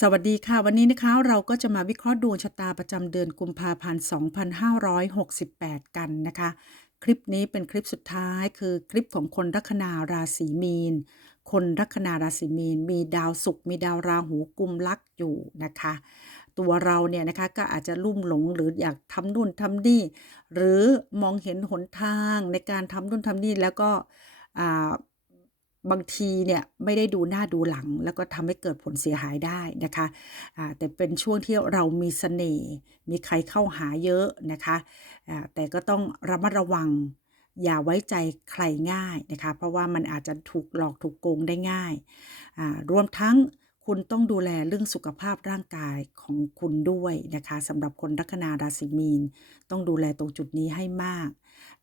สวัสดีค่ะ วันนี้นะคะเราก็จะมาวิเคราะห์ดวงชะตาประจำเดือนกุมภาพันธ์ 2568 กันนะคะ คลิปนี้เป็นคลิปสุดท้ายคือคลิปของคนลัคนาราศีมีน คนลัคนาราศีมีน มีดาวศุกร์มีดาวราหูกุมลักอยู่นะคะ ตัวเราเนี่ยนะคะก็อาจจะลุ่มหลงหรืออยากทำนู่นทำนี่ หรือมองเห็นหนทางในการทำนู่นทำนี่แล้วก็อ่า บางทีเนี่ยไม่ได้ดูหน้าดูหลัง แล้วก็ทำให้เกิดผลเสียหายได้นะคะอ่าแต่เป็นช่วงที่เรามีเสน่ห์มีใครเข้าหาเยอะนะคะอ่าแต่ก็ต้องระมัดระวังอย่าไว้ใจใครง่ายนะคะ เพราะว่ามันอาจจะถูกหลอกถูกโกงได้ง่าย รวมทั้งคุณต้องดูแลเรื่องสุขภาพร่างกายของคุณด้วยนะคะสำหรับคนลัคนาราศีมีน ต้องดูแลตรงจุดนี้ให้มาก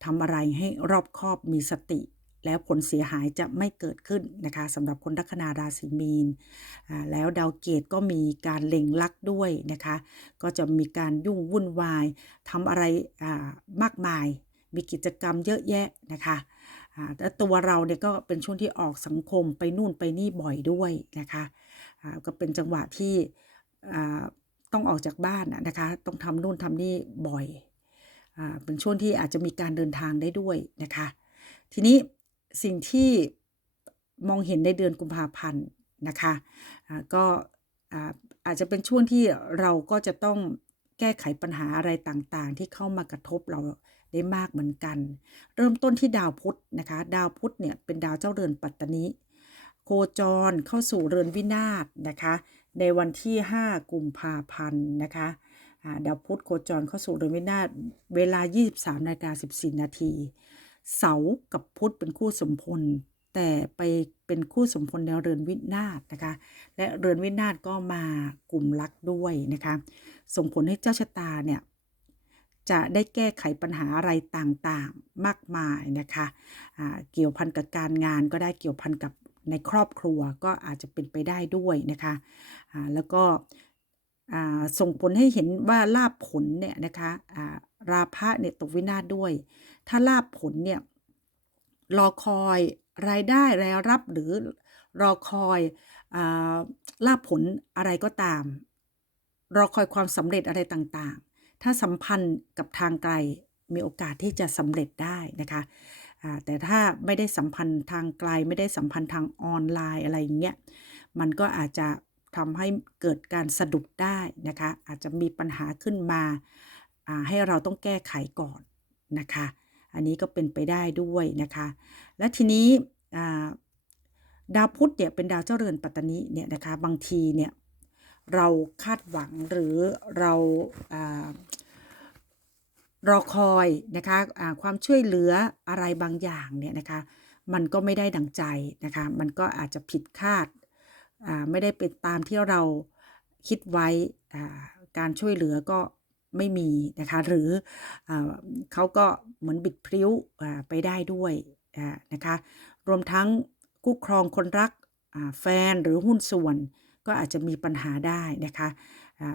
ทำอะไรให้รอบคอบมีสติ แล้วผลเสียหายจะไม่เกิดขึ้นนะคะสำหรับคนลัคนาราศีมีน แล้วดาวเกตก็มีการเล็งลักด้วยนะคะ ก็จะมีการยุ่งวุ่นวายทำอะไรมากมาย มีกิจกรรมเยอะแยะนะคะแล้วตัวเราเนี่ยก็เป็นช่วงที่ออกสังคมไปนู่นไปนี่บ่อยด้วยนะคะก็เป็นจังหวะที่ต้องออกจากบ้านนะคะ ต้องทำนู่นทำนี่บ่อยอเป็นช่วงที่อาจจะมีการเดินทางได้ด้วยนะคะ ทีนี้ สิ่งที่มองเห็นในเดือนกุมภาพันธ์นะคะก็อาอาจจะเป็นช่วงที่เราก็จะต้องแก้ไขปัญหาอะไรต่างๆ ที่เข้ามากระทบเราได้มากเหมือนกัน เริ่มต้นที่ดาวพุธนะคะ ดาวพุธเนี่ยเป็นดาวเจ้าเรือนปัตตนิโคจรเข้าสู่เรือนวินาศนะคะ ในวันที่ 5 กุมภาพันธ์นะคะดาวพุธโคจรเข้าสู่เรือนวินาศเวลา 23นาฬิกา14 นาที เสากับพุธเป็นคู่สมพล แต่ไปเป็นคู่สมพลในเรือนวินาศนะคะ และเรือนวินาศก็มากลุ่มลักด้วยนะคะ ส่งผลให้เจ้าชะตาเนี่ยจะได้แก้ไขปัญหาอะไรต่างๆมากมายนะคะอ่าเกี่ยวพันกับการงานก็ได้เกี่ยวพันกับในครอบครัวก็อาจจะเป็นไปได้ด้วยนะคะอ่าแล้วก็ส่งผลให้เห็นว่าลาบผลเนี่ยนะคะอ่า ราพะเนี่ยตกวินาศด้วย ถ้าลาบผลเนี่ยรอคอยรายได้รายรับหรือรอคอยอลาบผลอะไรก็ตาม รอคอยความสำเร็จอะไรต่างๆ ถ้าสัมพันธ์กับทางไกลมีโอกาสที่จะสำเร็จได้นะคะแต่ถ้าไม่ได้สัมพันธ์ทางไกลไม่ได้สัมพันธ์ทางออนไลน์อะไรอย่างเงี้ยมันก็อาจจะทำให้เกิดการสะดุดได้นะคะอาจจะมีปัญหาขึ้นมา ให้เราต้องแก้ไขก่อนนะคะ อันนี้ก็เป็นไปได้ด้วยนะคะ และทีนี้ดาวพุธเนี่ยเป็นดาวเจ้าเรือนปัตตนิเนี่ยนะคะบางทีเนี่ยเราคาดหวังหรือเรารอคอยนะคะอ่าความช่วยเหลืออะไรบางอย่างเนี่ยนะคะมันก็ไม่ได้ดังใจนะคะมันก็อาจจะผิดคาดไม่ได้เป็นตามที่เราคิดไว้การช่วยเหลือก็ ไม่มีนะคะ หรืออเขาก็เหมือนบิดพริ้วไปได้ด้วยนะคะ รวมทั้งคู่ครองคนรักแฟนหรือหุ้นส่วน ก็อาจจะมีปัญหาได้นะคะ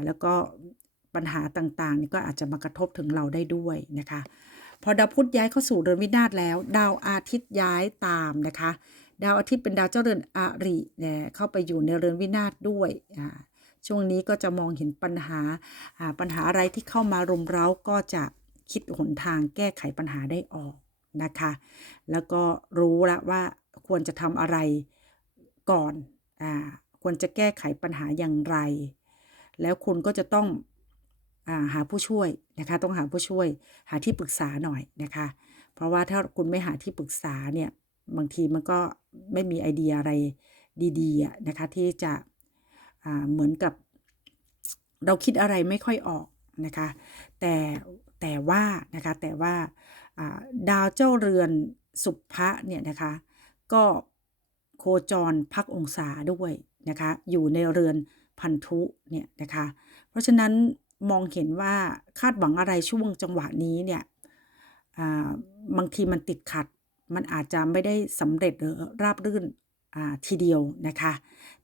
แล้วก็ปัญหาต่างๆนี่ก็อาจจะมากระทบถึงเราได้ด้วยนะคะ พอดาวพุธย้ายเข้าสู่เรือนวินาศแล้ว ดาวอาทิตย์ย้ายตามนะคะ ดาวอาทิตย์เป็นดาวเจ้าเรือนอริเนี่ยเข้าไปอยู่ในเรือนวินาศด้วยอ่า ช่วงนี้ก็จะมองเห็นปัญหาปัญหาอะไรที่เข้ามารุมเร้าก็จะคิดหนทางแก้ไขปัญหาได้ออกนะคะ แล้วก็รู้ล้วว่าควรจะทำอะไรก่อนอ่าควรจะแก้ไขปัญหาอย่างไร แล้วคุณก็จะต้องอาหาผู้ช่วยนะคะ ต้องหาผู้ช่วย หาที่ปรึกษาหน่อยนะคะ เพราะว่าถ้าคุณไม่หาที่ปรึกษาเนี่ย บางทีมันก็ไม่มีไอเดียอะไรดีๆนะคะที่จะ เหมือนกับ เราคิดอะไรไม่ค่อยออกนะคะ แต่แต่ว่านะคะแต่ว่าดาวเจ้าเรือนสุภะเนี่ยนะคะ ก็โคจรพักองศาด้วยนะคะ อยู่ในเรือนพันธุเนี่ยนะคะ เพราะฉะนั้นมองเห็นว่าคาดหวังอะไรช่วงจังหวะนี้เนี่ยบางทีมันติดขัด มันอาจจะไม่ได้สำเร็จหรือราบรื่น ทีเดียวนะคะ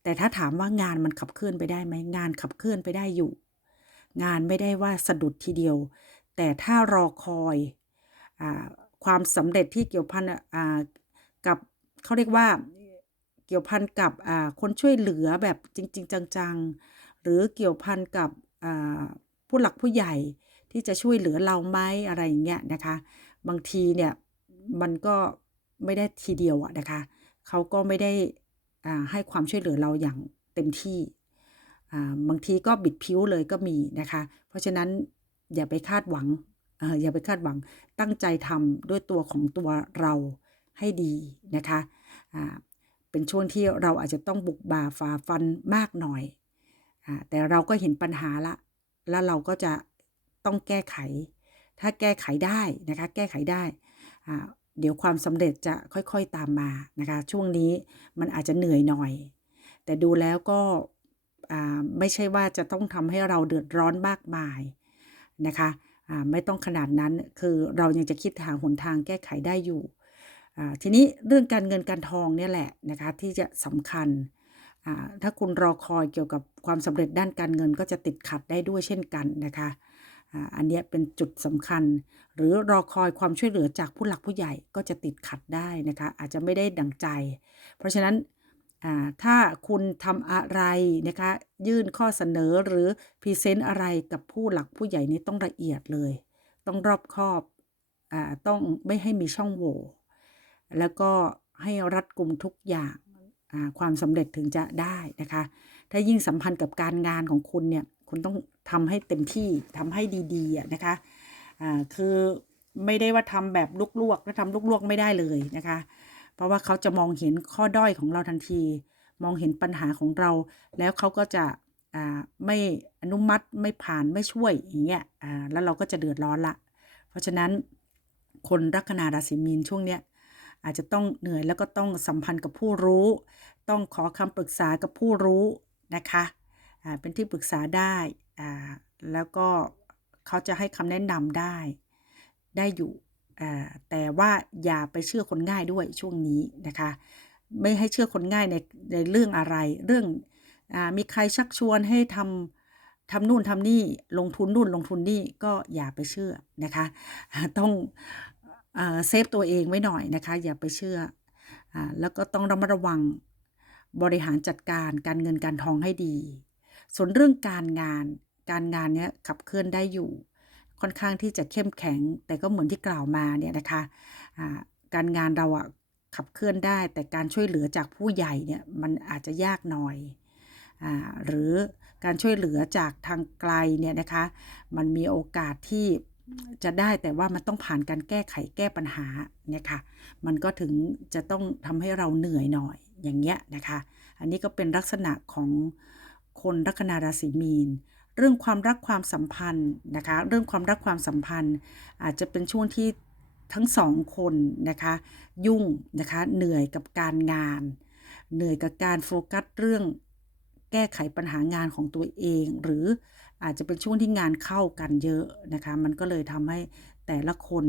แต่ถ้าถามว่างานมันขับเคลื่อนไปได้ไหมงานขับเคลื่อนไปได้อยู่ งานไม่ได้ว่าสะดุดทีเดียว แต่ถ้ารอคอยอความสำเร็จที่เกี่ยวพันกับเขาเรียกว่าเกี่ยวพันกับคนช่วยเหลือแบบจริง ๆ จังๆ หรือเกี่ยวพันกับผู้หลักผู้ใหญ่ที่จะช่วยเหลือเราไหมอะไรอย่างเงี้ยนะคะ บางทีเนี่ยมันก็ไม่ได้ทีเดียวอะนะคะ เขาก็ไม่ได้ให้ความช่วยเหลือเราอย่างเต็มที่บางทีก็บิดผิวเลยก็มีนะคะ เพราะฉะนั้นอย่าไปคาดหวังออย่าไปคาดหวังตั้งใจทำด้วยตัวของตัวเราให้ดีนะคะเป็นช่วงที่เราอาจจะต้องบุกบ่าฝ่าฟันมากหน่อยอแต่เราก็เห็นปัญหาละ แล้วเราก็จะต้องแก้ไข ถ้าแก้ไขได้นะคะ แก้ไขได้ เดี๋ยวความสำเร็จจะค่อยๆตามมานะคะ ช่วงนี้มันอาจจะเหนื่อยหน่อย แต่ดูแล้วก็ไม่ใช่ว่าจะต้องทำให้เราเดือดร้อนมากมายนะคะไม่ต้องขนาดนั้นคือเรายังจะคิดหาหนทางแก้ไขได้อยู่ ทีนี้เรื่องการเงินการทองเนี่ยแหละนะคะที่จะสำคัญ ถ้าคุณรอคอยเกี่ยวกับความสำเร็จด้านการเงินก็จะติดขัดได้ด้วยเช่นกันนะคะ อันนี้เป็นจุดสำคัญ หรือรอคอยความช่วยเหลือจากผู้หลักผู้ใหญ่ก็จะติดขัดได้นะคะ อาจจะไม่ได้ดังใจ เพราะฉะนั้นถ้าคุณทำอะไรนะคะ ยื่นข้อเสนอหรือพรีเซนต์อะไรกับผู้หลักผู้ใหญ่นี่ต้องละเอียดเลย ต้องรอบคอบอต้องไม่ให้มีช่องโหว่แล้วก็ให้รัดกุมทุกอย่างความสำเร็จถึงจะได้นะคะ ถ้ายิ่งสัมพันธ์กับการงานของคุณเนี่ย คุณต้อง ทำให้เต็มที่ทำให้ดีๆนะคะอ่าคือไม่ได้ว่าทำแบบลวกๆแล้วทำลวกๆไม่ได้เลยนะคะ เพราะว่าเขาจะมองเห็นข้อด้อยของเราทันที มองเห็นปัญหาของเรา แล้วเขาก็จะอ่าไม่อนุมัติไม่ผ่านไม่ช่วยอย่างเงี้ยอ่าแล้วเราก็จะเดือดร้อนละ เพราะฉะนั้นคนลัคนาราศีมีนช่วงเนี้ยอาจจะต้องเหนื่อยแล้วก็ต้องสัมพันธ์กับผู้รู้ ต้องขอคำปรึกษากับผู้รู้นะคะอ่าเป็นที่ปรึกษาได้ อ่าแล้วก็เขาจะให้คำแนะนำได้ได้อยู่อ่าแต่ว่าอย่าไปเชื่อคนง่ายด้วยช่วงนี้นะคะ ไม่ให้เชื่อคนง่ายในในเรื่องอะไร เรื่องอามีใครชักชวนให้ทำทำนู่นทำนี่ลงทุนนู่นลงทุนนี่ก็อย่าไปเชื่อนะคะ ต้องเซฟตัวเองไว้หน่อยนะคะ อย่าไปเชื่ออแล้วก็ต้องระมัดระวังบริหารจัดการการเงินการทองให้ดี ส่วนเรื่องการงาน การงานเนี้ยขับเคลื่อนได้อยู่ ค่อนข้างที่จะเข้มแข็ง แต่ก็เหมือนที่กล่าวมาเนี่ยนะคะอ่าการงานเราอะขับเคลื่อนได้ แต่การช่วยเหลือจากผู้ใหญ่เนี่ยมันอาจจะยากหน่อยอหรือการช่วยเหลือจากทางไกลเนี่ยนะคะมันมีโอกาสที่จะได้แต่ว่ามันต้องผ่านการแก้ไขแก้ปัญหาเนี่ยค่ะมันก็ถึงจะต้องทำให้เราเหนื่อยหน่อยอย่างเงี้ยนะคะ อันนี้ก็เป็นลักษณะของ คนลัคนาราศีมีน เรื่องความรักความสัมพันธ์นะคะ เรื่องความรักความสัมพันธ์ อาจจะเป็นช่วงที่ทั้งสองคนนะคะ ยุ่งนะคะเหนื่อยกับการงาน เหนื่อยกับการโฟกัสเรื่องแก้ไขปัญหางานของตัวเอง หรืออาจจะเป็นช่วงที่งานเข้ากันเยอะนะคะ มันก็เลยทำให้แต่ละคน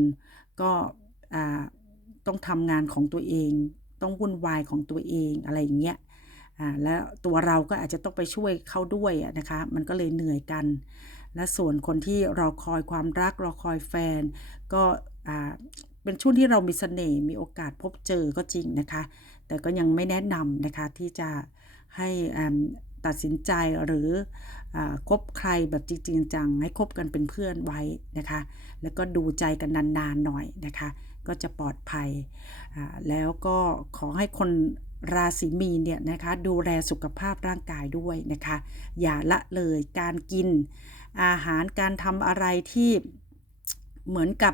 ก็ต้องทำงานของตัวเอง ต้องวุ่นวายของตัวเองอะไรอย่างเงี้ย แล้วตัวเราก็อาจจะต้องไปช่วยเขาด้วยนะคะ มันก็เลยเหนื่อยกัน และส่วนคนที่รอคอยความรักรอคอยแฟน ก็อ่าเป็นช่วงที่เรามีเสน่ห์มีโอกาสพบเจอก็จริงนะคะ แต่ก็ยังไม่แนะนำนะคะที่จะให้อ่าตัดสินใจหรืออคบใครแบบจริงจังให้คบกันเป็นเพื่อนไว้นะคะ แล้วก็ดูใจกันนานๆหน่อยนะคะ ก็จะปลอดภัยแล้วก็ขอให้คน ราศีมีนเนี่ยนะคะดูแลสุขภาพร่างกายด้วยนะคะ อย่าละเลยการกิน อาหารการทำอะไรที่เหมือนกับ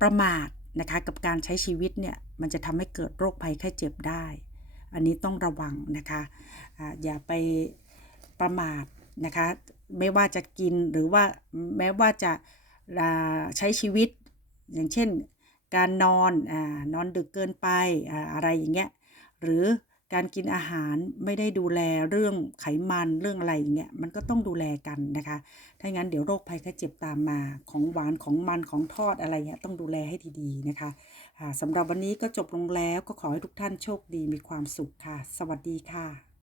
ประมาทนะคะกับการใช้ชีวิตเนี่ยมันจะทำให้เกิดโรคภัยไข้เจ็บได้ อันนี้ต้องระวังนะคะอ่าอย่าไปประมาทนะคะไม่ว่าจะกินหรือว่าแม้ว่าจะใช้ชีวิต อย่างเช่น การนอนอนอนดึกเกินไปออะไรอย่างเงี้ย หรือการกินอาหารไม่ได้ดูแลเรื่องไขมันเรื่องอะไรอย่างเงี้ยมันก็ต้องดูแลกันนะคะ ถ้างั้นเดี๋ยวโรคภัยไข้เจ็บตามมาของหวานของมันของทอดอะไรเงี้ยต้องดูแลให้ดีๆนะคะสำหรับวันนี้ก็จบลงแล้วก็ขอให้ทุกท่านโชคดีมีความสุขค่ะ สวัสดีค่ะ